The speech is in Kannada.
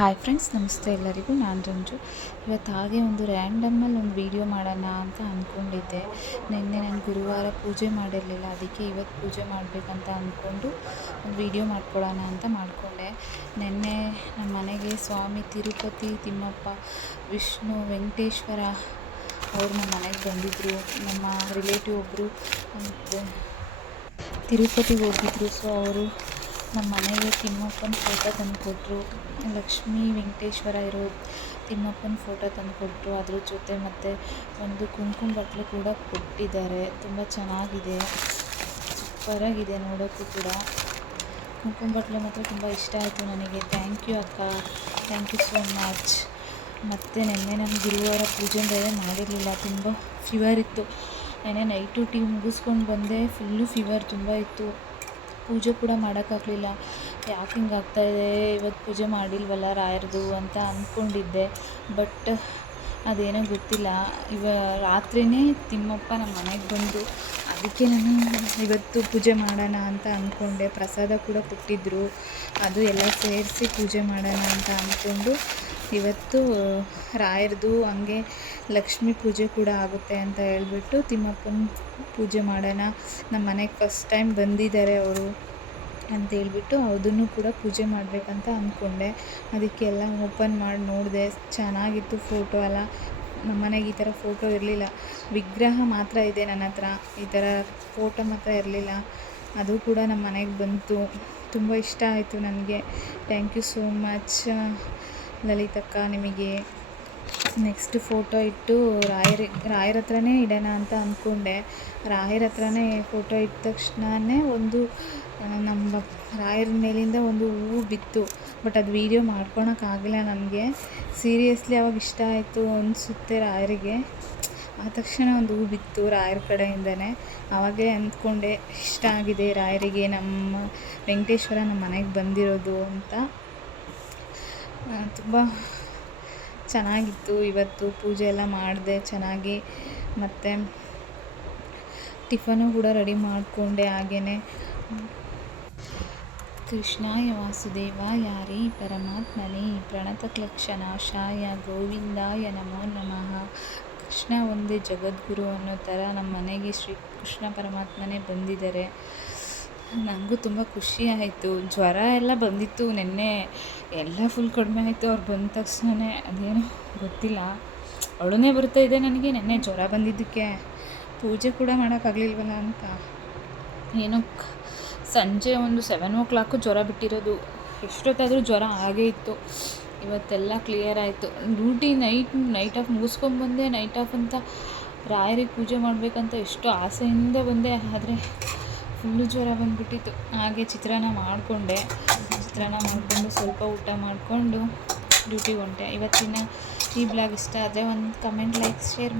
ಹಾಯ್ ಫ್ರೆಂಡ್ಸ್ ನಮಸ್ತೆ ಎಲ್ಲರಿಗೂ. ನಾನು ರಂಜು. ಇವತ್ತು ಹಾಗೆ ಒಂದು ರ್ಯಾಂಡಮಲ್ಲಿ ಒಂದು ವೀಡಿಯೋ ಮಾಡೋಣ ಅಂತ ಅಂದ್ಕೊಂಡಿದ್ದೆ ನಿನ್ನೆ ನಾನು ಗುರುವಾರ ಪೂಜೆ ಮಾಡಿರಲಿಲ್ಲ. ಅದಕ್ಕೆ ಇವತ್ತು ಪೂಜೆ ಮಾಡಬೇಕಂತ ಅಂದ್ಕೊಂಡು ಒಂದು ವೀಡಿಯೋ ಮಾಡ್ಕೊಳ್ಳೋಣ ಅಂತ ಮಾಡಿಕೊಂಡೆ. ನಿನ್ನೆ ನಮ್ಮ ಮನೆಗೆ ಸ್ವಾಮಿ ತಿರುಪತಿ, ತಿಮ್ಮಪ್ಪ, ವಿಷ್ಣು, ವೆಂಕಟೇಶ್ವರ ಅವರು ನಮ್ಮ ಮನೆಗೆ ಬಂದಿದ್ದರು ನಮ್ಮ ರಿಲೇಟಿವ್ ಒಬ್ಬರು ತಿರುಪತಿಗೆ ಹೋಗಿದ್ರು. ಸೊ ಅವರು ನಮ್ಮ ಮನೆಗೆ ತಿಮ್ಮಪ್ಪನ ಫೋಟೋ ತಂದು ಕೊಟ್ಟರು ಲಕ್ಷ್ಮೀ ವೆಂಕಟೇಶ್ವರ ಇರೋ ತಿಮ್ಮಪ್ಪನ ಫೋಟೋ ತಂದು ಕೊಟ್ಟರು ಅದ್ರ ಜೊತೆ ಮತ್ತು ಒಂದು ಕುಂಕುಮ ಬಟ್ಟಲು ಕೂಡ ಕೊಟ್ಟಿದ್ದಾರೆ. ತುಂಬ ಚೆನ್ನಾಗಿದೆ. ಸೂಪರಾಗಿದೆ ನೋಡೋಕ್ಕೂ ಕೂಡ. ಕುಂಕುಮ ಬಟ್ಲು ಮಾತ್ರ ತುಂಬ ಇಷ್ಟ ಆಯಿತು ನನಗೆ. ಥ್ಯಾಂಕ್ ಯು ಅಕ್ಕ. ಥ್ಯಾಂಕ್ ಯು ಸೋ ಮಚ್ ಮತ್ತು ನಿನ್ನೆ ನಾನು ಗುರುವಾರ ಪೂಜೆ ಬೇರೆ ಮಾಡಿರಲಿಲ್ಲ. ತುಂಬ ಫೀವರ್ ಇತ್ತು. ನೆನ್ನೆ ನೈಟು ಟೀ ಮುಗಿಸ್ಕೊಂಡು ಬಂದೆ. ಫುಲ್ಲು ಫೀವರ್ ತುಂಬ ಇತ್ತು. ಪೂಜೆ ಕೂಡ ಮಾಡೋಕ್ಕಾಗಲಿಲ್ಲ. ಯಾಕೆ ಹಿಂಗೆ ಆಗ್ತಾಯಿದೆ ಇವತ್ತು ಪೂಜೆ ಮಾಡಿಲ್ವಲ್ಲ ರಾಯರದು ಅಂತ ಅಂದ್ಕೊಂಡಿದ್ದೆ ಬಟ್ ಅದೇನೋ ಗೊತ್ತಿಲ್ಲ. ಇವ ರಾತ್ರಿಯೇ ತಿಮ್ಮಪ್ಪ ನಮ್ಮ ಮನೆಗೆ ಬಂದು, ಅದಕ್ಕೆ ನಾನು ಇವತ್ತು ಪೂಜೆ ಮಾಡೋಣ ಅಂತ ಅಂದ್ಕೊಂಡೆ ಪ್ರಸಾದ ಕೂಡ ಕೊಟ್ಟಿದ್ದರು ಅದು ಎಲ್ಲ ಸೇರಿಸಿ ಪೂಜೆ ಮಾಡೋಣ ಅಂತ ಅಂದ್ಕೊಂಡು ಇವತ್ತು ರಾಯರದು ಹಂಗೆ ಲಕ್ಷ್ಮೀ ಪೂಜೆ ಕೂಡ ಆಗುತ್ತೆ ಅಂತ ಹೇಳ್ಬಿಟ್ಟು ತಿಮ್ಮಪ್ಪನ ಪೂಜೆ ಮಾಡೋಣ. ನಮ್ಮ ಮನೆಗೆ ಫಸ್ಟ್ ಟೈಮ್ ಬಂದಿದ್ದಾರೆ ಅವರು. ಅಂತ ಹೇಳ್ಬಿಟ್ಟು ಅದನ್ನು ಕೂಡ ಪೂಜೆ ಮಾಡಬೇಕಂತ ಅಂದ್ಕೊಂಡೆ. ಅದಕ್ಕೆಲ್ಲ ಓಪನ್ ಮಾಡಿ ನೋಡಿದೆ. ಚೆನ್ನಾಗಿತ್ತು ಫೋಟೋ ಎಲ್ಲ. ನಮ್ಮ ಮನೆಗೆ ಈ ಥರ ಫೋಟೋ ಇರಲಿಲ್ಲ. ವಿಗ್ರಹ ಮಾತ್ರ ಇದೆ ನನ್ನ ಹತ್ರ. ಈ ಥರ ಫೋಟೋ ಮಾತ್ರ ಇರಲಿಲ್ಲ. ಅದು ಕೂಡ ನಮ್ಮ ಮನೆಗೆ ಬಂತು. ತುಂಬ ಇಷ್ಟ ಆಯಿತು ನನಗೆ. ಥ್ಯಾಂಕ್ ಯು ಸೋ ಮಚ್ ಲಲಿತಕ್ಕ ನಿಮಗೆ. ನೆಕ್ಸ್ಟ್ ಫೋಟೋ ಇಟ್ಟು ರಾಯರ ರಾಯರ ಹತ್ರನೇ ಇಡೋಣ ಅಂತ ಅಂದ್ಕೊಂಡೆ ರಾಯರ ಹತ್ರನೇ ಫೋಟೋ ಇಟ್ಟ ತಕ್ಷಣನೇ ಒಂದು ನಮ್ಮ ರಾಯರ ಮೇಲಿಂದ ಒಂದು ಹೂವು ಬಿತ್ತು. ಬಟ್ ಅದು ವೀಡಿಯೋ ಮಾಡ್ಕೊಳಕ್ಕಾಗಲಿಲ್ಲ ನನಗೆ. ಸೀರಿಯಸ್ಲಿ ಅವಾಗ ಇಷ್ಟ ಆಯಿತು ಅನಿಸುತ್ತೆ ರಾಯರಿಗೆ. ಆ ತಕ್ಷಣ ಒಂದು ಹೂವು ಬಿತ್ತು ರಾಯರ ಕಡೆಯಿಂದನೇ. ಆವಾಗಲೇ ಅಂದ್ಕೊಂಡೆ, ಇಷ್ಟ ಆಗಿದೆ ರಾಯರಿಗೆ ನಮ್ಮ ವೆಂಕಟೇಶ್ವರ ನಮ್ಮ ಮನೆಗೆ ಬಂದಿರೋದು ಅಂತ. ತುಂಬ ಚೆನ್ನಾಗಿತ್ತು. ಇವತ್ತು ಪೂಜೆ ಎಲ್ಲ ಮಾಡಿದೆ, ಚೆನ್ನಾಗಿ. ಮತ್ತು ಟಿಫನು ಕೂಡ ರೆಡಿ ಮಾಡಿಕೊಂಡೆ ಹಾಗೆಯೇ ಕೃಷ್ಣಾಯ ವಾಸುದೇವ ಯಾರಿ ಪರಮಾತ್ಮನೇ ಪ್ರಣತಕ್ಲಕ್ಷನಾಶಾಯ ಗೋವಿಂದಾಯ ನಮೋ ನಮಃ. ಕೃಷ್ಣ ಒಂದೇ ಜಗದ್ಗುರು ಅನ್ನೋ ಥರ ನಮ್ಮ ಮನೆಗೆ ಶ್ರೀ ಕೃಷ್ಣ ಪರಮಾತ್ಮನೇ ಬಂದಿದ್ದಾರೆ. ನನಗೂ ತುಂಬ ಖುಷಿ ಆಯಿತು. ಜ್ವರ ಎಲ್ಲ ಬಂದಿತ್ತು ನೆನ್ನೆ, ಎಲ್ಲ ಫುಲ್ ಕಡಿಮೆ ಆಯಿತು. ಅವ್ರು ಬಂದ ತಕ್ಷಣವೇ ಅದೇನೋ ಗೊತ್ತಿಲ್ಲ. ಅಳುನೇ ಬರ್ತಾ ಇದೆ ನನಗೆ. ನೆನ್ನೆ ಜ್ವರ ಬಂದಿದ್ದಕ್ಕೆ. ಪೂಜೆ ಕೂಡ ಮಾಡೋಕ್ಕಾಗಲಿಲ್ವಲ್ಲ ಅಂತ. ಏನೋ ಸಂಜೆ ಒಂದು ಸೆವೆನ್ ಓ ಕ್ಲಾಕು ಜ್ವರ ಬಿಟ್ಟಿರೋದು. ಎಷ್ಟೊತ್ತಾದರೂ ಜ್ವರ ಆಗೇ ಇತ್ತು. ಇವತ್ತೆಲ್ಲ ಕ್ಲಿಯರ್ ಆಯಿತು. ಡ್ಯೂಟಿ ನೈಟ್ ನೈಟ್ ಆಫ್ ಮುಗಿಸ್ಕೊಂಬಂದೆ ನೈಟ್ ಆಫ್ ಅಂತ ರಾಯರಿಗೆ ಪೂಜೆ ಮಾಡಬೇಕಂತ ಎಷ್ಟು ಆಸೆಯಿಂದ ಬಂದೆ. ಆದರೆ ಫುಲ್ಲು ಜ್ವರ ಬಂದುಬಿಟ್ಟಿತ್ತು. ಹಾಗೆ ಚಿತ್ರಾನ್ನ ಮಾಡಿಕೊಂಡೆ. ಚಿತ್ರಾನ್ನ ಮಾಡಿಕೊಂಡು ಸ್ವಲ್ಪ ಊಟ ಮಾಡಿಕೊಂಡು ಡ್ಯೂಟಿಗೆ ಹೊಂಟೆ. ಇವತ್ತಿನ ಈ ಬ್ಲಾಗ್ ಇಷ್ಟ ಆದರೆ ಒಂದು ಕಮೆಂಟ್ ಲೈಕ್ ಶೇರ್